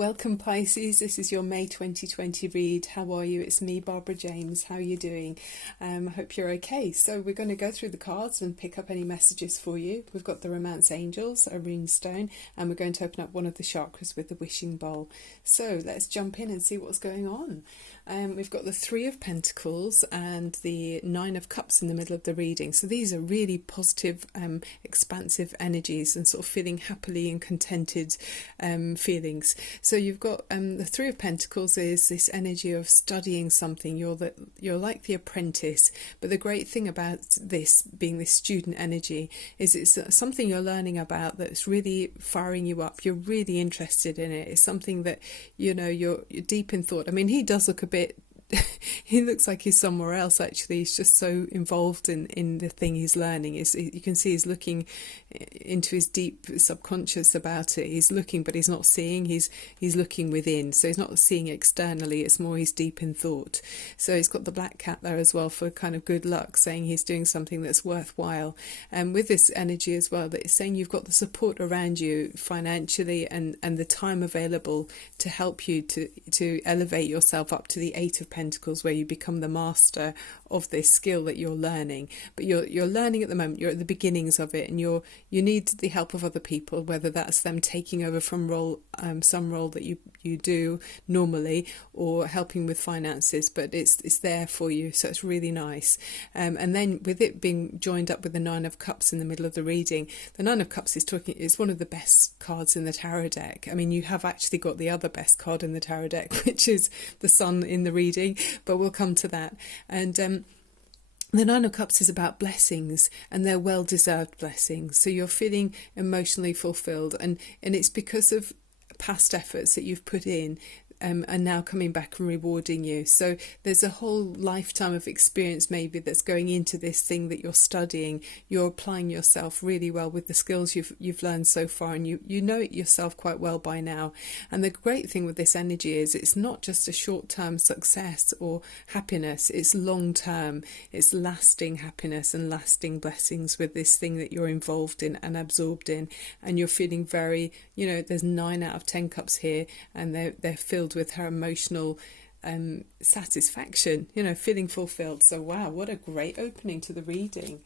Welcome Pisces, this is your May 2020 read. How are you? It's me, Barbara James. How are you doing? I hope you're okay. So we're going to go through the cards and pick up any messages for you. We've got the Romance Angels, a rune stone, and we're going to open up one of the chakras with the wishing bowl. So let's jump in and see what's going on. We've got the Three of Pentacles and the Nine of Cups in the middle of the reading. So these are really positive, expansive energies and sort of feeling happily and contented feelings. So you've got the Three of Pentacles is this energy of studying something. You're like the apprentice, but the great thing about this being this student energy is it's something you're learning about that's really firing you up. You're really interested in it. It's something that you're deep in thought. I mean, he does look a bit he looks like he's somewhere else actually. He's just so involved in the thing he's learning. You can see he's looking into his deep subconscious about it. He's looking, but he's not seeing. He's looking within, so he's not seeing externally. It's more he's deep in thought. So he's got the black cat there as well for kind of good luck, saying he's doing something that's worthwhile. And with this energy as well, that it's saying you've got the support around you financially and the time available to help you to elevate yourself up to the Eight of Pentacles, where you become the master of this skill that you're learning. But you're learning at the moment. You're at the beginnings of it, and you need the help of other people, whether that's them taking over from some role that you do normally, or helping with finances. But it's there for you, so it's really nice. And then with it being joined up with the Nine of Cups in the middle of the reading, the Nine of Cups is one of the best cards in the tarot deck. I mean, you have actually got the other best card in the tarot deck, which is the Sun in the reading, but we'll come to that. And the Nine of Cups is about blessings, and they're well-deserved blessings. So you're feeling emotionally fulfilled, and it's because of past efforts that you've put in, and now coming back and rewarding you. So there's a whole lifetime of experience maybe that's going into this thing that you're studying. You're applying yourself really well with the skills you've learned so far, and you know it yourself quite well by now. And the great thing with this energy is it's not just a short-term success or happiness, it's long-term. It's lasting happiness and lasting blessings with this thing that you're involved in and absorbed in. And you're feeling very, there's 9 out of 10 cups here, and they're filled with her emotional satisfaction, feeling fulfilled. So wow, what a great opening to the reading.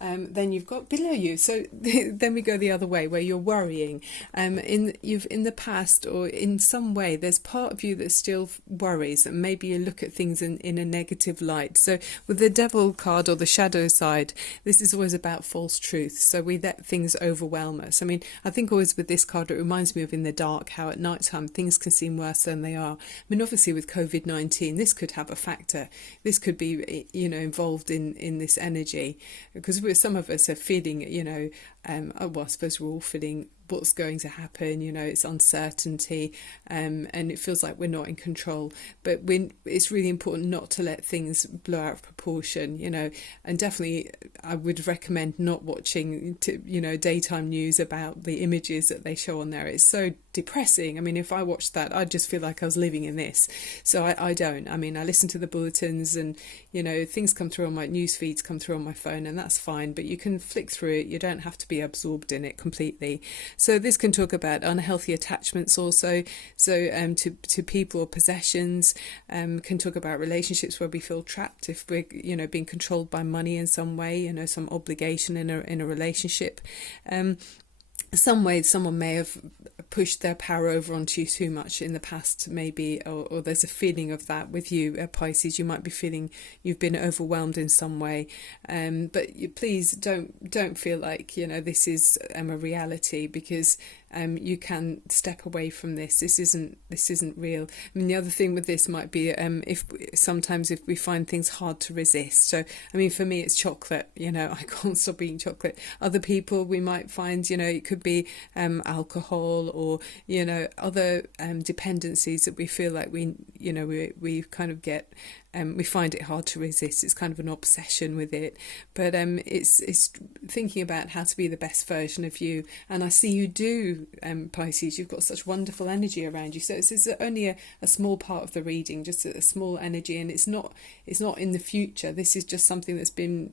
Then you've got below you, so then we go the other way, where you're worrying. In the past, or in some way, there's part of you that still worries, and maybe you look at things in a negative light. So with the Devil card, or the shadow side, this is always about false truth. So we let things overwhelm us. I mean, I think always with this card, it reminds me of in the dark, how at night time things can seem worse than they are. I mean, obviously with COVID-19, this could have a factor. This could be, involved in this energy, because some of us are feeling, I suppose we're all feeling what's going to happen, it's uncertainty, and it feels like we're not in control. But it's really important not to let things blow out of proportion, and definitely I would recommend not watching daytime news about the images that they show on there. It's so depressing. I mean, if I watched that, I'd just feel like I was living in this. So I don't. I mean, I listen to the bulletins, and things come through on my news feeds, come through on my phone, and that's fine, but you can flick through it. You don't have to be absorbed in it completely. So this can talk about unhealthy attachments also. So to people or possessions, can talk about relationships where we feel trapped if we're being controlled by money in some way, some obligation in a relationship. Some way someone may have pushed their power over onto you too much in the past, maybe, or there's a feeling of that with you, Pisces. You might be feeling you've been overwhelmed in some way, but please don't feel like this is a reality, because you can step away from this. This isn't real. I mean, the other thing with this might be if we find things hard to resist. So I mean, for me it's chocolate. I can't stop eating chocolate. Other people, we might find it could be alcohol, or other dependencies that we feel like we kind of get. We find it hard to resist. It's kind of an obsession with it. But it's thinking about how to be the best version of you. And I see you do, Pisces. You've got such wonderful energy around you. So it's only a small part of the reading, just a small energy. And it's not in the future. This is just something that's been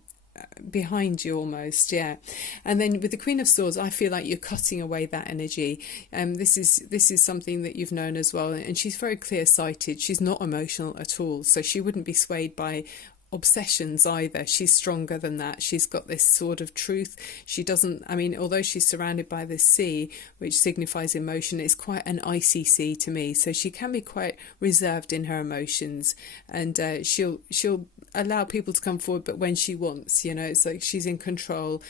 behind you almost, yeah. And then with the Queen of Swords, I feel like you're cutting away that energy. This is something that you've known as well, and she's very clear-sighted. She's not emotional at all, so she wouldn't be swayed by obsessions either. She's stronger than that. She's got this sword of truth. She doesn't, I mean, although she's surrounded by this sea, which signifies emotion, it's quite an icy sea to me, so she can be quite reserved in her emotions, and she'll allow people to come forward, but when she wants, you know, it's like she's in control.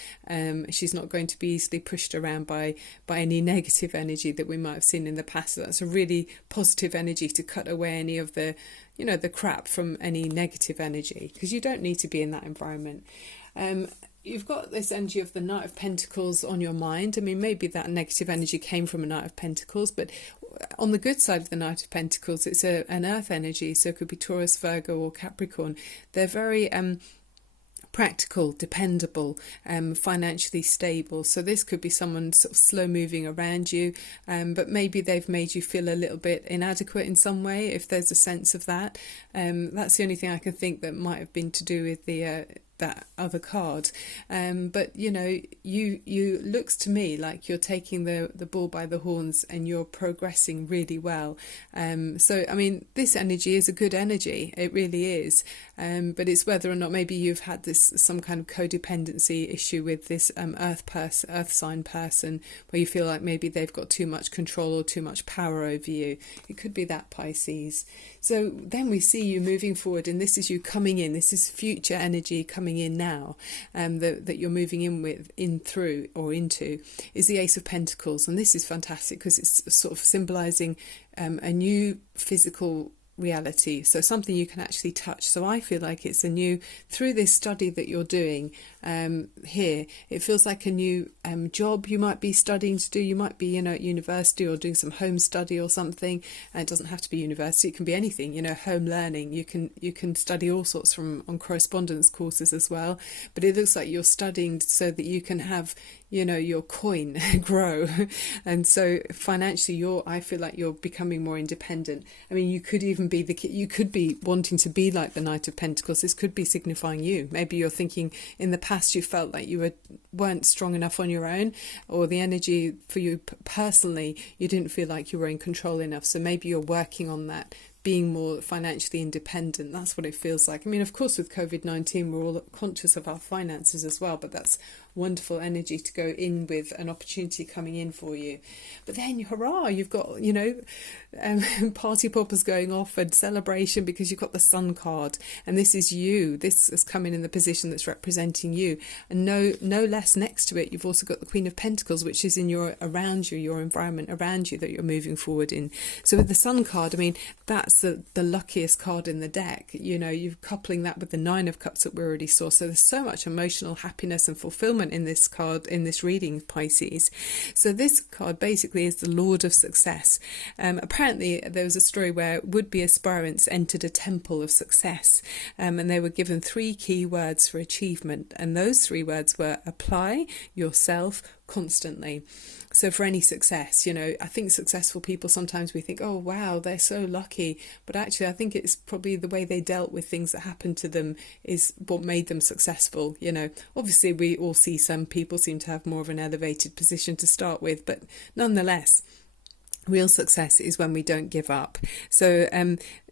She's not going to be easily pushed around by any negative energy that we might have seen in the past. So that's a really positive energy to cut away any of the, you know, the crap from any negative energy, because you don't need to be in that environment. You've got this energy of the Knight of Pentacles on your mind. I mean, maybe that negative energy came from a Knight of Pentacles, but on the good side of the Knight of Pentacles, it's an earth energy, so it could be Taurus, Virgo or Capricorn. They're very practical, dependable, financially stable. So this could be someone sort of slow moving around you, but maybe they've made you feel a little bit inadequate in some way, if there's a sense of that. That's the only thing I can think that might have been to do with the that other card. But you know, you looks to me like you're taking the bull by the horns and you're progressing really well. So I mean, this energy is a good energy, it really is. But it's whether or not maybe you've had some kind of codependency issue with this earth sign person, where you feel like maybe they've got too much control or too much power over you. It could be that, Pisces. So then we see you moving forward, and this is you coming in. This is future energy coming in now, that you're moving through or into, is the Ace of Pentacles. And this is fantastic because it's sort of symbolizing a new physical reality, so something you can actually touch. So I feel like it's a new, through this study that you're doing here, it feels like a new job you might be studying to do. You might be, you know, at university or doing some home study or something. It doesn't have to be university, it can be anything, you know, home learning. You can study all sorts on correspondence courses as well, but it looks like you're studying so that you can have, you know, your coin grow. And so financially I feel like you're becoming more independent. I mean, you could even be you could be wanting to be like the Knight of Pentacles. This could be signifying you. Maybe you're thinking in the past you felt like you weren't strong enough on your own, or the energy for you personally, you didn't feel like you were in control enough. So maybe you're working on that, being more financially independent. That's what it feels like. I mean, of course, with COVID-19, we're all conscious of our finances as well, but that's wonderful energy to go in with, an opportunity coming in for you. But then, hurrah, you've got, you know, party poppers going off and celebration, because you've got the Sun card, and this is you. This has come in the position that's representing you, and no less next to it, you've also got the Queen of Pentacles, which is in your environment around you that you're moving forward in. So with the Sun card, I mean, that's the luckiest card in the deck. You know, you're coupling that with the Nine of Cups that we already saw. So there's so much emotional happiness and fulfillment in this card, in this reading, Pisces. So this card basically is the Lord of Success. Apparently there was a story where would-be aspirants entered a temple of success, and they were given 3 key words for achievement, and those 3 words were apply yourself constantly. So for any success, you know, I think successful people, sometimes we think, oh wow, they're so lucky, but actually I think it's probably the way they dealt with things that happened to them is what made them successful. You know, obviously we all see some people seem to have more of an elevated position to start with, but nonetheless, real success is when we don't give up. So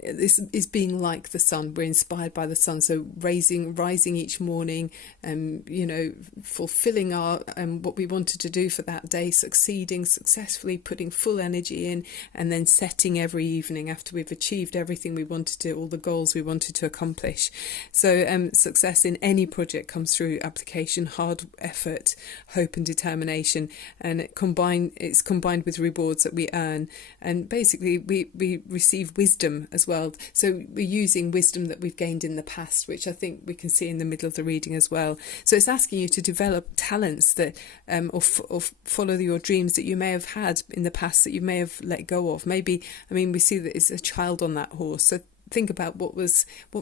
this is being like the sun. We're inspired by the sun. So rising each morning, you know, fulfilling our what we wanted to do for that day, succeeding successfully, putting full energy in, and then setting every evening after we've achieved everything we wanted to, all the goals we wanted to accomplish. So success in any project comes through application, hard effort, hope and determination, and it's combined with rewards that we earn. And basically we receive wisdom as well. So we're using wisdom that we've gained in the past, which I think we can see in the middle of the reading as well. So it's asking you to develop talents that or follow your dreams that you may have had in the past that you may have let go of. Maybe, I mean, we see that it's a child on that horse, so think about what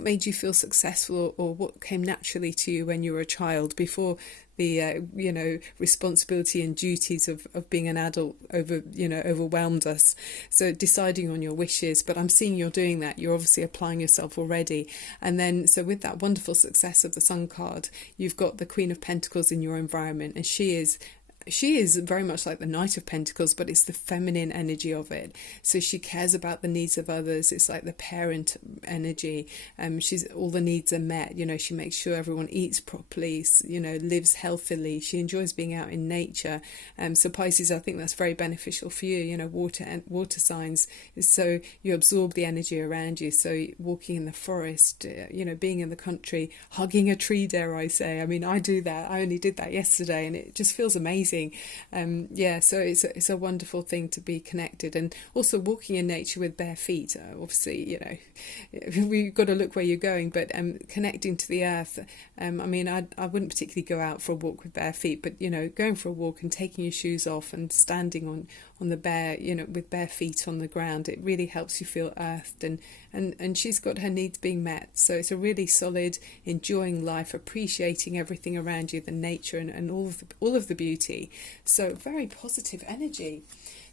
made you feel successful, or what came naturally to you when you were a child, before the responsibility and duties of being an adult overwhelmed us. So deciding on your wishes, but I'm seeing you're doing that. You're obviously applying yourself already. And then, so with that wonderful success of the Sun card, you've got the Queen of Pentacles in your environment, and she is very much like the Knight of Pentacles, but it's the feminine energy of it. So she cares about the needs of others. It's like the parent energy. She's, all the needs are met. She makes sure everyone eats properly, lives healthily. She enjoys being out in nature. So Pisces, I think that's very beneficial for you. Water and water signs. So you absorb the energy around you. So walking in the forest, being in the country, hugging a tree, dare I say. I mean, I do that. I only did that yesterday, and it just feels amazing. So it's a wonderful thing to be connected, and also walking in nature with bare feet. Obviously, we've got to look where you're going, but connecting to the earth. I wouldn't particularly go out for a walk with bare feet, but going for a walk and taking your shoes off and standing on the bare, with bare feet on the ground, it really helps you feel earthed, and she's got her needs being met. So it's a really solid, enjoying life, appreciating everything around you, the nature and all of the beauty. So very positive energy.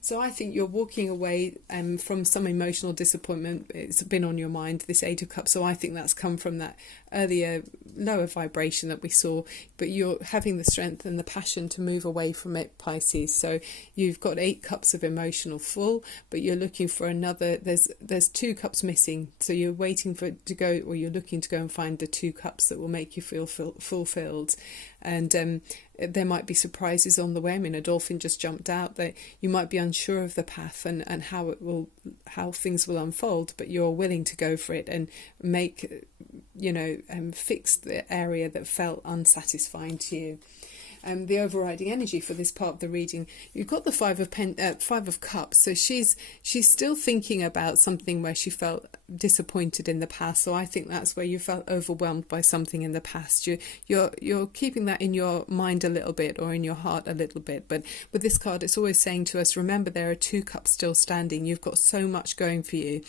So I think you're walking away from some emotional disappointment. It's been on your mind, this Eight of Cups. So I think that's come from that earlier lower vibration that we saw. But you're having the strength and the passion to move away from it, Pisces. So you've got 8 cups of emotional full, but you're looking for another. There's 2 cups missing. So you're waiting for it to go, or you're looking to go and find the 2 cups that will make you feel fulfilled. And there might be surprises on the way. I mean, a dolphin just jumped out. That you might be unsure of the path and how things will unfold, but you're willing to go for it and make, fix the area that felt unsatisfying to you. The overriding energy for this part of the reading, you've got the Five of Cups. So she's still thinking about something where she felt disappointed in the past. So I think that's where you felt overwhelmed by something in the past. You're keeping that in your mind a little bit, or in your heart a little bit. But with this card, it's always saying to us, remember, there are 2 cups still standing. You've got so much going for you.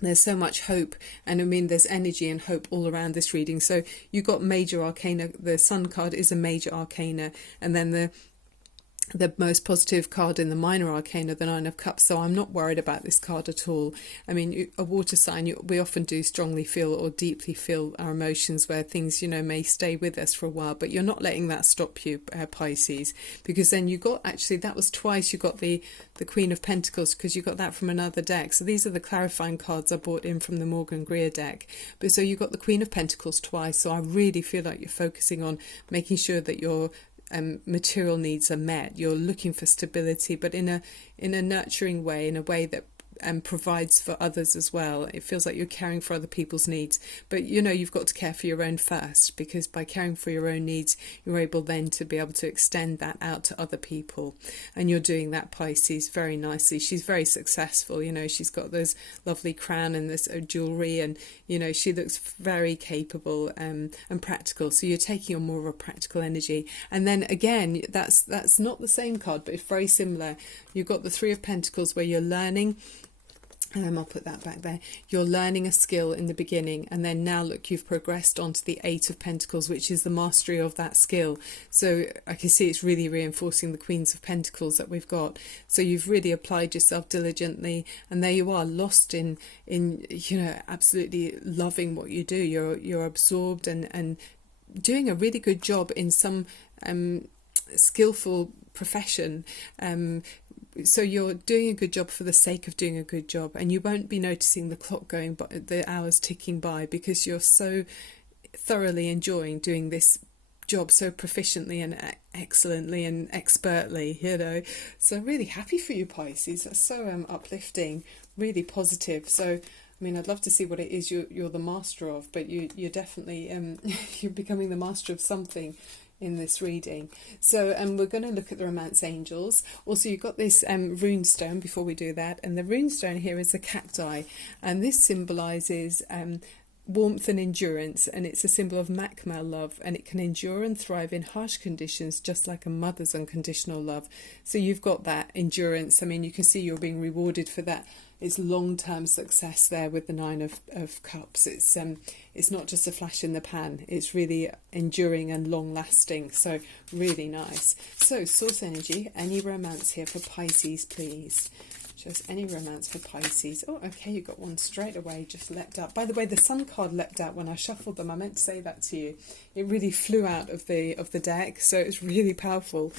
There's so much hope, and I mean, there's energy and hope all around this reading. So you've got major arcana. The Sun card is a major arcana, and then the most positive card in the minor arcana, the Nine of Cups. So I'm not worried about this card at all. I mean, a water sign, we often do strongly feel or deeply feel our emotions, where things, may stay with us for a while, but you're not letting that stop you, Pisces, because then you got, actually, that was twice you got the Queen of Pentacles, because you got that from another deck. So these are the clarifying cards I brought in from the Morgan Greer deck. But so you got the Queen of Pentacles twice. So I really feel like you're focusing on making sure that your material needs are met. You're looking for stability, but in a nurturing way, in a way that provides for others as well. It feels like you're caring for other people's needs, but you've got to care for your own first, because by caring for your own needs, you're able then to be able to extend that out to other people, and you're doing that, Pisces, very nicely. She's very successful. She's got this lovely crown and this jewelry, and she looks very capable and practical. So you're taking on more of a practical energy. And then again, that's not the same card, but it's very similar. You've got the Three of Pentacles, where you're learning. I'll put that back there. You're learning a skill in the beginning, and then now look, you've progressed onto the Eight of Pentacles, which is the mastery of that skill. So I can see it's really reinforcing the Queens of Pentacles that we've got. So you've really applied yourself diligently, and there you are, lost in absolutely loving what you do. You're absorbed and doing a really good job in some skillful profession. So you're doing a good job for the sake of doing a good job, and you won't be noticing the clock going by, the hours ticking by, because you're so thoroughly enjoying doing this job so proficiently and excellently and expertly, So really happy for you, Pisces. That's so uplifting, really positive. So I mean, I'd love to see what it is you're the master of, but you're definitely you're becoming the master of something in this reading. So we're going to look at the Romance Angels. Also, you've got this rune stone before we do that, and the rune stone here is the cacti, and this symbolises warmth and endurance, and it's a symbol of Makmal love, and it can endure and thrive in harsh conditions just like a mother's unconditional love. So you've got that endurance. I mean, you can see you're being rewarded for that. It's long-term success there with the Nine of Cups. It's not just a flash in the pan. It's really enduring and long-lasting. So really nice. So source energy, any romance here for Pisces, please. Just any romance for Pisces. Oh, okay, you got one straight away, just leapt out. By the way, the Sun card leapt out when I shuffled them. I meant to say that to you. It really flew out of the deck, so it's really powerful.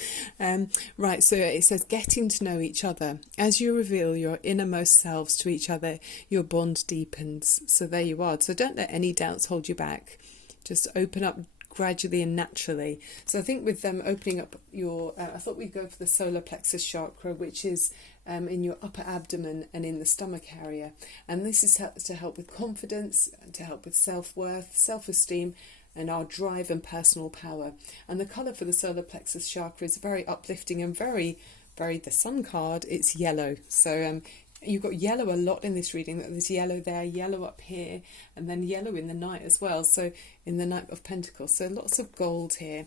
Right, so it says getting to know each other. As you reveal your innermost selves to each other, your bond deepens. So there you are. So don't let any doubts hold you back. Just open up gradually and naturally. So I think with them opening up your, I thought we'd go for the solar plexus chakra, which is in your upper abdomen and in the stomach area. And this is to help with confidence, to help with self-worth, self-esteem, and our drive and personal power. And the colour for the solar plexus chakra is very uplifting and very, very, the Sun card, it's yellow. So you've got yellow a lot in this reading. There's yellow there, yellow up here, and then yellow in the Knight as well. So in the Knight of Pentacles. So lots of gold here.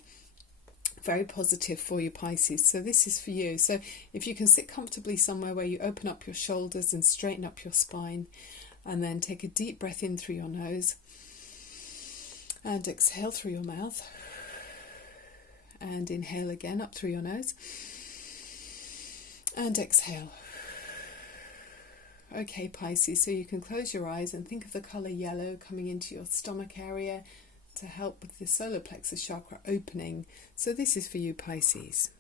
Very positive for you, Pisces. So this is for you. So if you can sit comfortably somewhere where you open up your shoulders and straighten up your spine, and then take a deep breath in through your nose and exhale through your mouth, and inhale again up through your nose and exhale. Okay, Pisces, so you can close your eyes and think of the colour yellow coming into your stomach area to help with the solar plexus chakra opening. So this is for you, Pisces.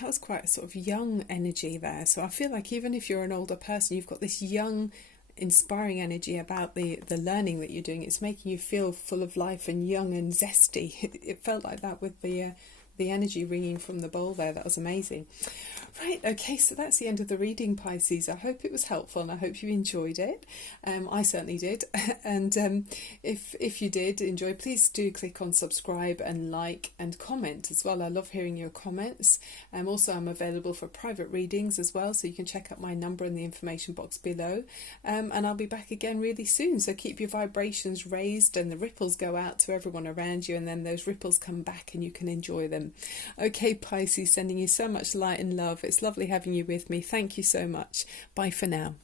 That was quite a sort of young energy there. So I feel like even if you're an older person, you've got this young, inspiring energy about the learning that you're doing. It's making you feel full of life and young and zesty. It felt like that with the energy ringing from the bowl there. That was amazing. Right, okay, so that's the end of the reading, Pisces. I hope it was helpful and I hope you enjoyed it. I certainly did. And if you did enjoy, please do click on subscribe and like and comment as well. I love hearing your comments. Also, I'm available for private readings as well, so you can check out my number in the information box below. And I'll be back again really soon. So keep your vibrations raised and the ripples go out to everyone around you, and then those ripples come back and you can enjoy them. Okay, Pisces, sending you so much light and love. It's lovely having you with me. Thank you so much. Bye for now.